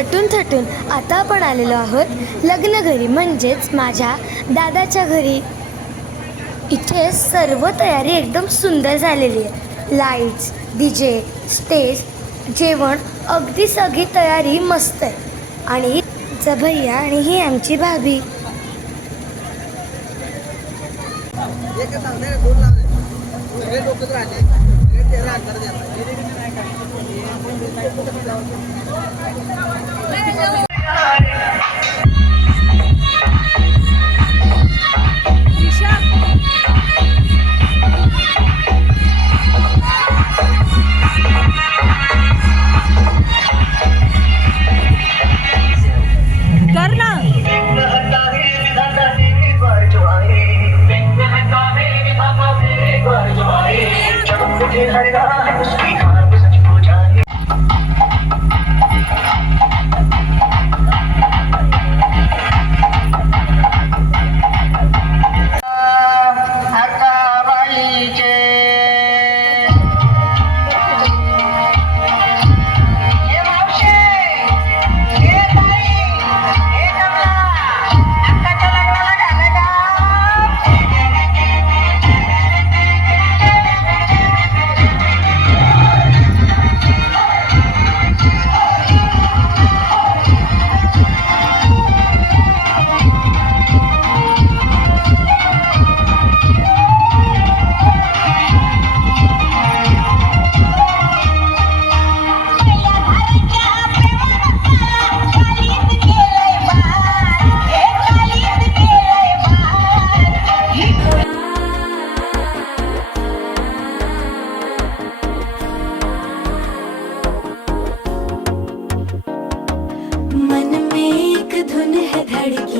नटून थटून आता आपण आलेलो आहोत लग्न घरी, म्हणजेच माझ्या दादाच्या घरी. इथे सर्व तयारी एकदम सुंदर झालेली आहे. लाईट्स, डीजे, स्टेज, जेवण, अगदी सगळी तयारी मस्त आहे. आणि भैया आणि ही आमची भाभी.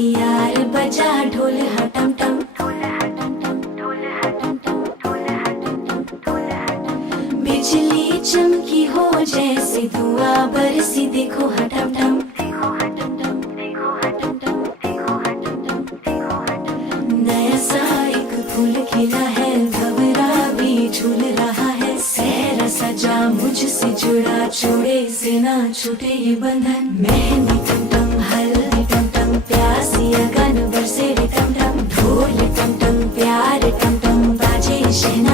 यार बजा ढोल हटम टम, बिजली चमकी हो जैसे धुआं बरसी, देखो हटम टम, नया सा एक फूल खिला है, भंवरा भी झूल रहा है, सहरा सजा मुझसे जुड़ा, छोड़े से ना छूटे ये बंधन, मेहंदी टम टम हल्दी टम टम, प्यासी अगन बरसे रे टम टम, ढोल टम टम प्यार टम टम, बाजे शहनाई।